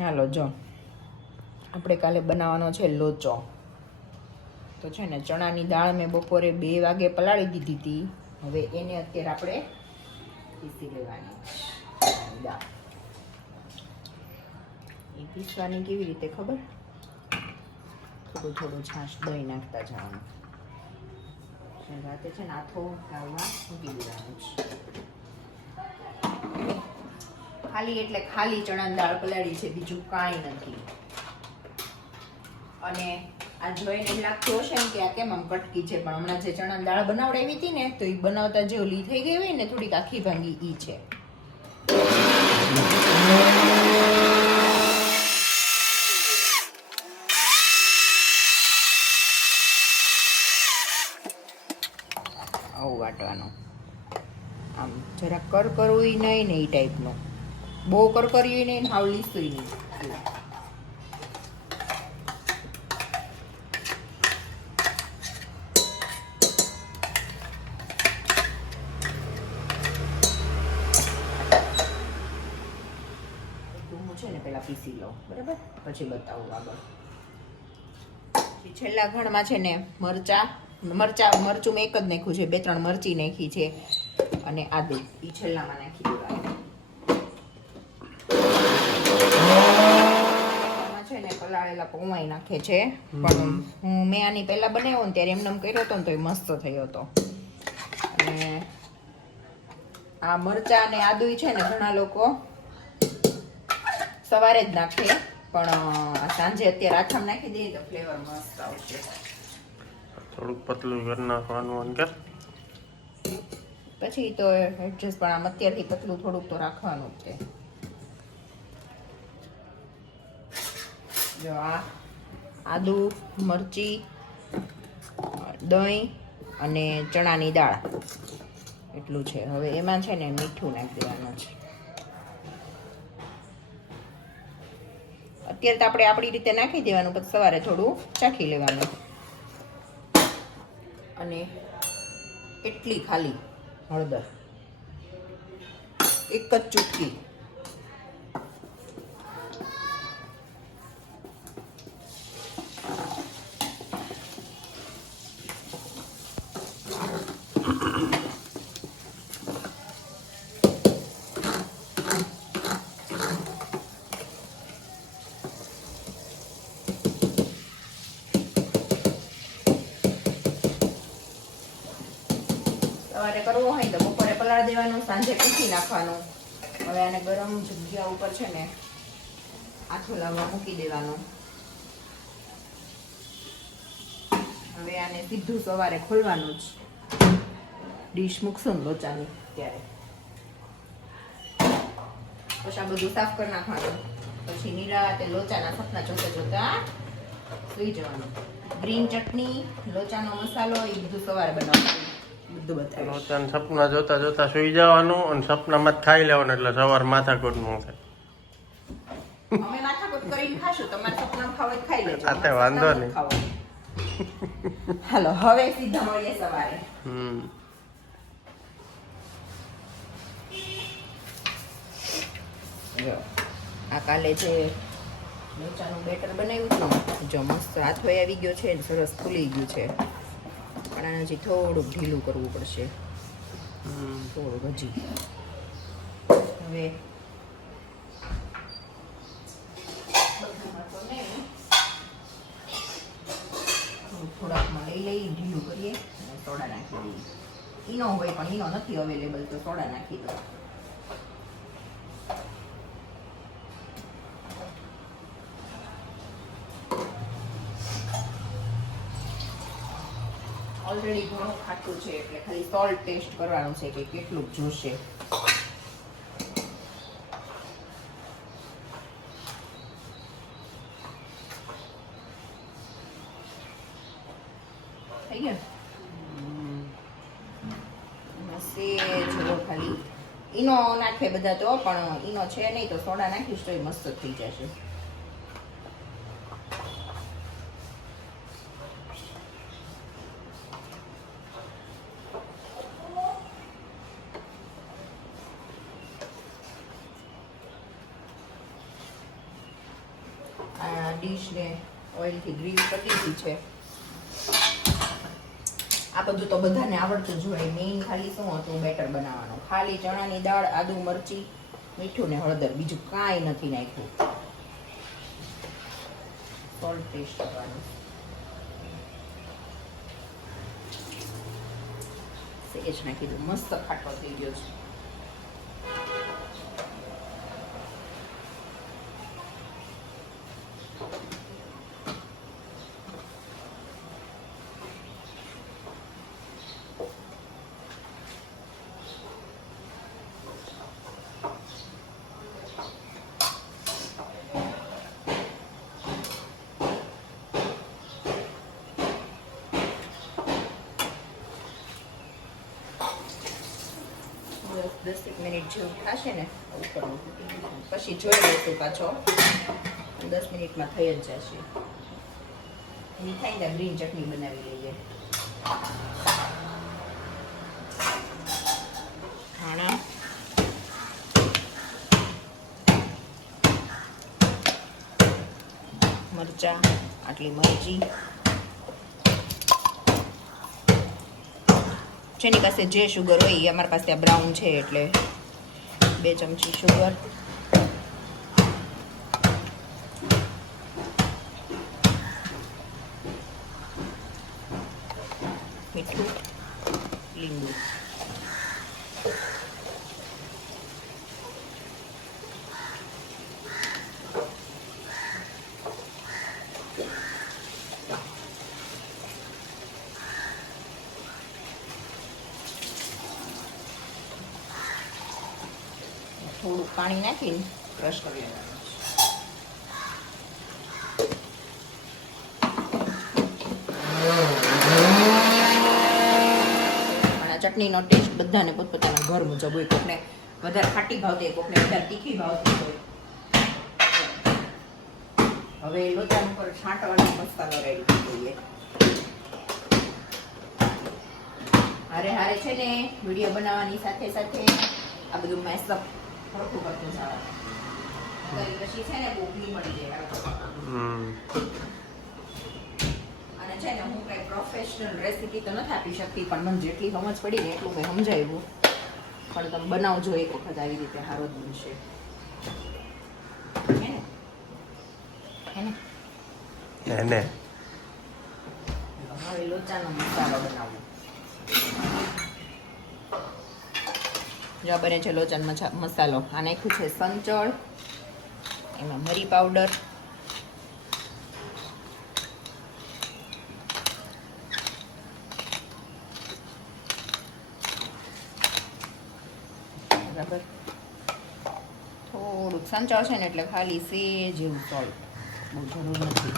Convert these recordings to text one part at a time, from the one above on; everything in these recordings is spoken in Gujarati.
હાલો જો આપણે કાલે બનાવવાનો છે લોચો. તો છે ને ચણાની દાળ મેં બપોરે 2 વાગે પલાળી દીધી હતી. હવે એને અત્યારે આપણે પીસી લેવાની દાળ. એ પીસવાની કેવી રીતે ખબર? થોડું થોડું છાશ દહીં નાખતા જવાનું. રાતે છે ને આથો ગાળવા મૂકી દેવાનું છે. ખાલી એટલે ખાલી ચણાની દાળ પલાળી છે, બીજું કાંઈ નથી. અને આ જોઈને એમ લાગતું હશે ને કે આ કેમ આમ કટકી છે, પણ હમણાં જે ચણાની દાળ બનાવડાવી હતી ને તો એ બનાવતા જે ઓલી થઈ ગઈ હોય ને થોડીક આખી ભાંગી ઈ છે. આવું વાટવાનું, આમ જરા કરવું નહીં ને એ ટાઈપનું. બહુ કર્યું નહીં, હાવ લીસું નહીં. છે ને પેલા પીસી લો, બરાબર, પછી બતાવું આગળ. છેલ્લા ઘણમાં છે ને મરચું મેં એક જ નાખ્યું છે, 2-3 મરચી નાખી છે અને આદુ એ છેલ્લામાં નાખી દેવાનું. છે ને પલાળેલા પૌવાઈ નાખે છે, પણ મેં આની પહેલા બનાવ્યો ને ત્યારે એમને કર્યો હતો ને તો એ મસ્ત થયો હતો. અને આ મરચા અને આદુ છે ને ઘણા લોકો સવારે જ નાખે, પણ સાંજે અત્યારે આથામ નાખી દઈએ તો ફ્લેવર મસ્ત આવશે. થોડુંક પતલું કરી નાખવાનું કે પછી તો એડજસ્ટ, પણ આમ અત્યારથી પતલું થોડુંક તો રાખવાનું જ છે. જો આ આદુ, મરચી, દહીં અને ચણાની દાળ એટલું છે. હવે એમાં છે ને મીઠું નાખી દેવાનું છે. અત્યારે તો આપણે આપણી રીતે નાખી દેવાનું, પછી સવારે થોડું ચાખી લેવાનું. અને એટલી ખાલી હળદર, એક જ ચૂટકી. સવારે કરવો હોય તો બપોરે પલાળી દેવાનું, સાંજે પીસી નાખવાનું. હવે આને ગરમ જગ્યા ઉપર છે ને આથો લાવવા મૂકી દેવાનું. હવે આને સીધું સવારે ખોલવાનું જ. ડીશ મૂકશું ને લોચાની ત્યારે પછી આ બધું સાફ કરી નાખવાનું. પછી નિરાતે લોચાના સપના જોતા સુઈ જવાનું. ગ્રીન ચટણી, લોચાનો મસાલો એ બધું સવારે બનાવવાનું. લોચાના સપના જોતા જોતા સુઈ જવાનું અને સપનામાં જ ખાઈ લેવાનું, એટલે સવાર માથાકૂટ ન થાય. અમે માથાકૂટ કરીને ખાશું, તમારે સપનામાં ખાવ જ ખાઈ લેજો. આ વાંધો નહીં. હાલો હવે સીધા મળીએ સવારે. જો આ કાલે જે લોચાનું બેટર બનાવ્યું હતું, જો મસ્ત હાથો આવી ગયો છે, સરસ ફૂલી ગયું છે. પણ આને હજી થોડુંક ઢીલું કરવું પડશે, થોડુંક હજી. હવે થોડાકમાં લઈ ઢીલું કરીએ અને સોડા નાખી દઈએ. ઈનો હોય પણ ઈનો નથી અવેલેબલ તો સોડા નાખી દો. ઓલરેડી ઘણું ખાટું છે એટલે ખાલી સોલ્ટ ટેસ્ટ કરવાનું છે કે કેટલું જોશે. થઈ ગયું ખાલી ઈનો નાખે બધા તો, પણ ઈનો છે નહીં તો સોડા નાખીશ તો એ મસ્ત થઈ જશે. ડીશને ઓઇલથી ગ્રીલ કરી દીધી છે. આ બધું તો બધાને આવડતું જ હોય. મેઇન ખાલી શું હતું, બેટર બનાવવાનું. ખાલી ચણાની દાળ, આદુ, મરચી, મીઠું ને હળદર, બીજું કાંઈ નથી નાખ્યું. સોલ્ટ ટેસ્ટ કરવાનું. સેજ નાખી દઉં. મસ્ત ખાટો થઈ ગયો છે. દસ એક મિનિટ જેવું થશે ને ઉપર પછી જોઈ લઈશું પાછો. 10 મિનિટમાં થઈ જ જશે. એની થાય ને ગ્રીન ચટણી બનાવી લઈએ. ધાણા, મરચા, આટલી મરચી, જેની પાસે જે શુગર હોય એ, અમારી પાસે આ બ્રાઉન છે એટલે 2 ચમચી શુગર, મીઠું, લીંબુ. થોડું પાણી નાખીને ક્રશ કરી લેવાનું. અને ચટણીનો ટેસ્ટ બધાને પોતપોતાના ઘર મુજબ હોય. કોકને વધારે ખાટી ભાવતી હોય, કોકને વધારે તીખી ભાવતી હોય. હવે લોચા ઉપર છાંટવાનો મસાલો રેડી કરી દઈએ. હારે છે ને વિડીયો બનાવવાની સાથે સાથે આ બધું મેસઅપ ખોટું કરતું જવાનું. પછી છે ને બહુ ભી મળી જાય. અને છે ને હું કઈ પ્રોફેશનલ રેસીપી તો નથી આપી શકતી, પણ મને જેટલી સમજ પડી ને એટલું મેં સમજાવ્યું. પણ તમે બનાવજો એક વખત, આવી રીતે સારો જ બનશે. એને હવે લોચાનો મસાલો બનાવવો. જો બને છે લોચાનો મસાલો. આ નાખ્યું છે સંચળ, એમાં મરી પાવડર, બરાબર. થોડુંક સંચળ છે ને એટલે ખાલી સેજ એવું સોલ્ટ, બહુ જરૂર નથી.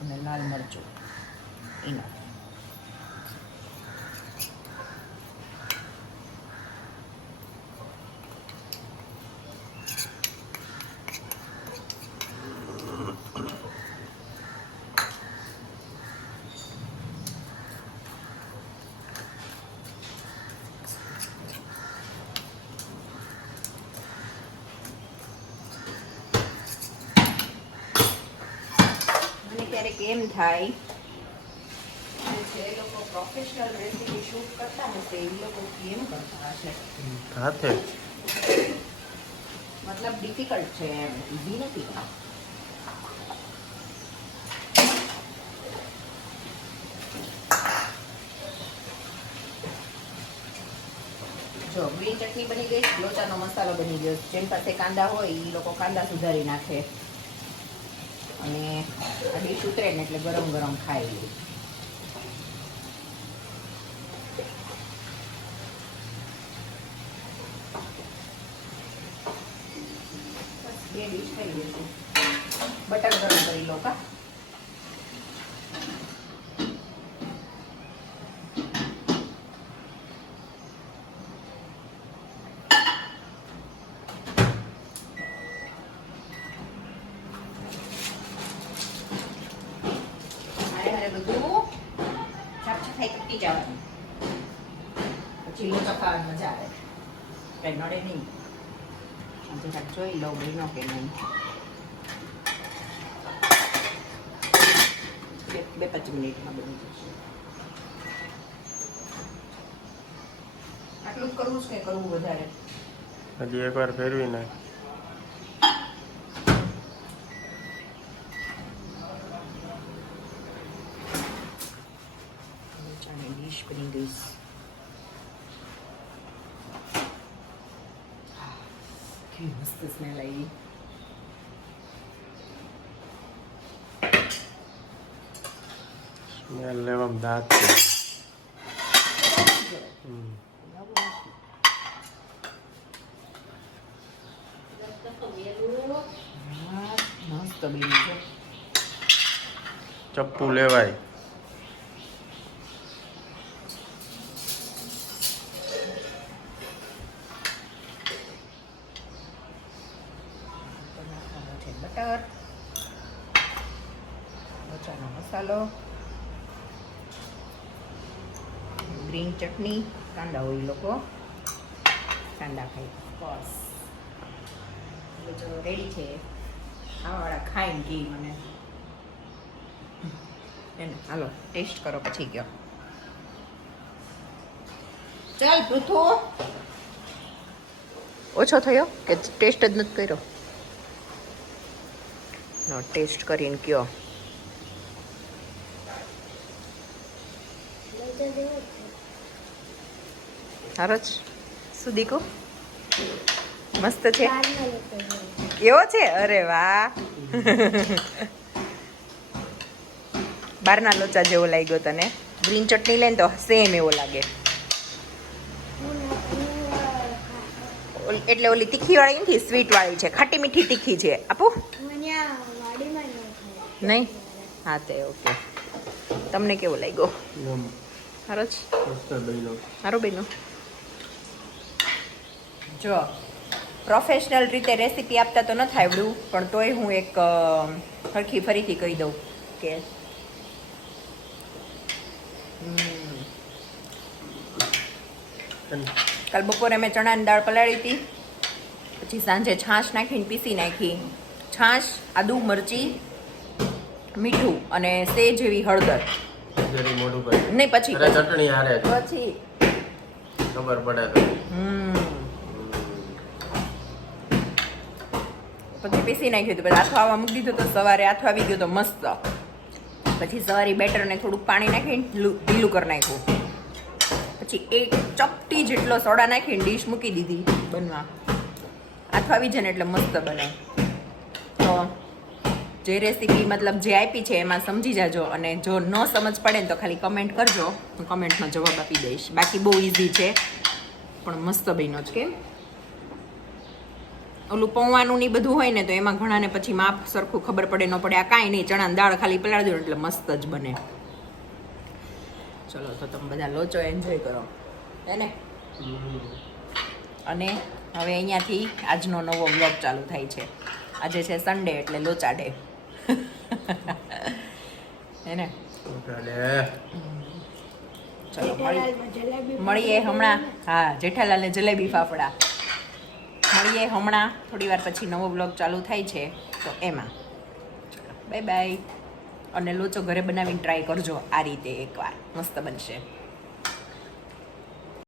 અને લાલ મરચું ઇનફ. ક્યારેક એમ થાય જે લોકો પ્રોફેશનલ રેસીપી શૂટ કરતા હશે એ લોકો કેમ કરતા હશે હાથે. મતલબ ડિફિકલ્ટ છે, એમ ઈઝી નથી. જો ગ્રીન ચટણી બની ગઈ, લોચાનો મસાલો બની ગયો. જેમ પાસે કાંદા હોય એ લોકો કાંદા સુધારી નાખે. અને આ ડીશ ઉતરે ને એટલે ગરમ ગરમ ખાઈ લે. બસ 2 ડીશ થઈ ગઈ છે. બટર ગરમ કરી લો કા. બધું સાફ સફાઈ કરતી જવાની, પછી લોચો ખાવાની મજા આવે. કઈ નડે નહીં. જરાક જોઈ લઉં બહેનો કે નહીં. 2-5 મિનિટમાં બની જશે. આટલું જ કરવું છે કે કરવું વધારે? હજી એકવાર ફેરવી નાખ. લોચાની ડીશ બની ગઈ. કેવી મસ્ત સ્મેલ આવી. સ્મેલ લેવામાં દાંત છે. મસ્ત બની છે. ચપ્પુ લેવાય. બટર, મરચાંનો મસાલો, ગ્રીન ચટણી. કાંદા હોય એ લોકો કાંદા ખાઈ. બસ જો રેડી છે. ખાવાવાળા ખાઈને ઘી મને એને હાલો ટેસ્ટ કરો પછી ગયો. ચાલ પૃથુ, ઓછો થયો કે ટેસ્ટ જ નથી કર્યો? નો ટેસ્ટ કરીને કયો. સરસ. શું દીકું મસ્ત છે? કેવો છે? અરે વાહ. બહારના લોચા જેવો લાગ્યો તને? ગ્રીન ચટણી લઈને તો સેમ એવો લાગે. એટલે ઓલી તીખી વાળી નથી, સ્વીટ વાળી છે. ખાટી મીઠી તીખી છે. આપું? નહીં? હા તે ઓકે. તમને કેવો લાગ્યો? સારો જ? સારો બન્યો. જો પ્રોફેશનલ રીતે રેસીપી આપતા તો નથી આવડ્યું, પણ તોય હું એક સરખી ફરીથી કહી દઉં કે કાલ બપોરે મેં ચણાની દાળ પલાળી હતી, પછી સાંજે છાશ નાખીને પીસી નાખી. છાશ, આદુ, મરચી, મીઠું અને સેજ એવી હળદર. નહીં પછી ચટણી હારે પછી ખબર પડે તો. પછી પીસી નાખ્યું હતું. પછી આથો આવવા મૂકી દીધો તો સવારે આથો આવી ગયો તો મસ્ત. પછી સવારે બેટરને થોડુંક પાણી નાખીને ઢીલું કરી નાખ્યું. પછી એક ચપટી જેટલો સોડા નાખીને ડીશ મૂકી દીધી બનવા. આથો આવી જાય ને એટલે મસ્ત બને. તો જે રેસીપી મતલબ જે આપી છે એમાં સમજી જાજો, અને જો ન સમજ પડે ને તો ખાલી કમેન્ટ કરજો, હું કમેન્ટમાં જવાબ આપી દઈશ. બાકી બહુ ઇઝી છે, પણ મસ્ત બન્યો છે. કેમ ઓલું પૌવાનું ને બધું હોય ને તો એમાં ઘણાને પછી માપ સરખું ખબર પડે ન પડે. આ કાંઈ નહીં, ચણાની દાળ ખાલી પલાળી દો એટલે મસ્ત જ બને. ચલો તો તમે બધા લોચો એન્જોય કરો હે ને. અને હવે અહીંયાથી આજનો નવો વ્લોગ ચાલુ થાય છે. આજે છે સન્ડે એટલે લોચા ડે હે ને. ચલો મળીએ હમણાં. હા, જેઠાલાલને જલેબી ફાફડા. મળીએ હમણાં થોડી વાર પછી. નવો બ્લોગ ચાલુ થાય છે તો એમાં. ચલો બાય બાય. અને લોચો ઘરે બનાવીને ટ્રાય કરજો આ રીતે એકવાર, મસ્ત બનશે.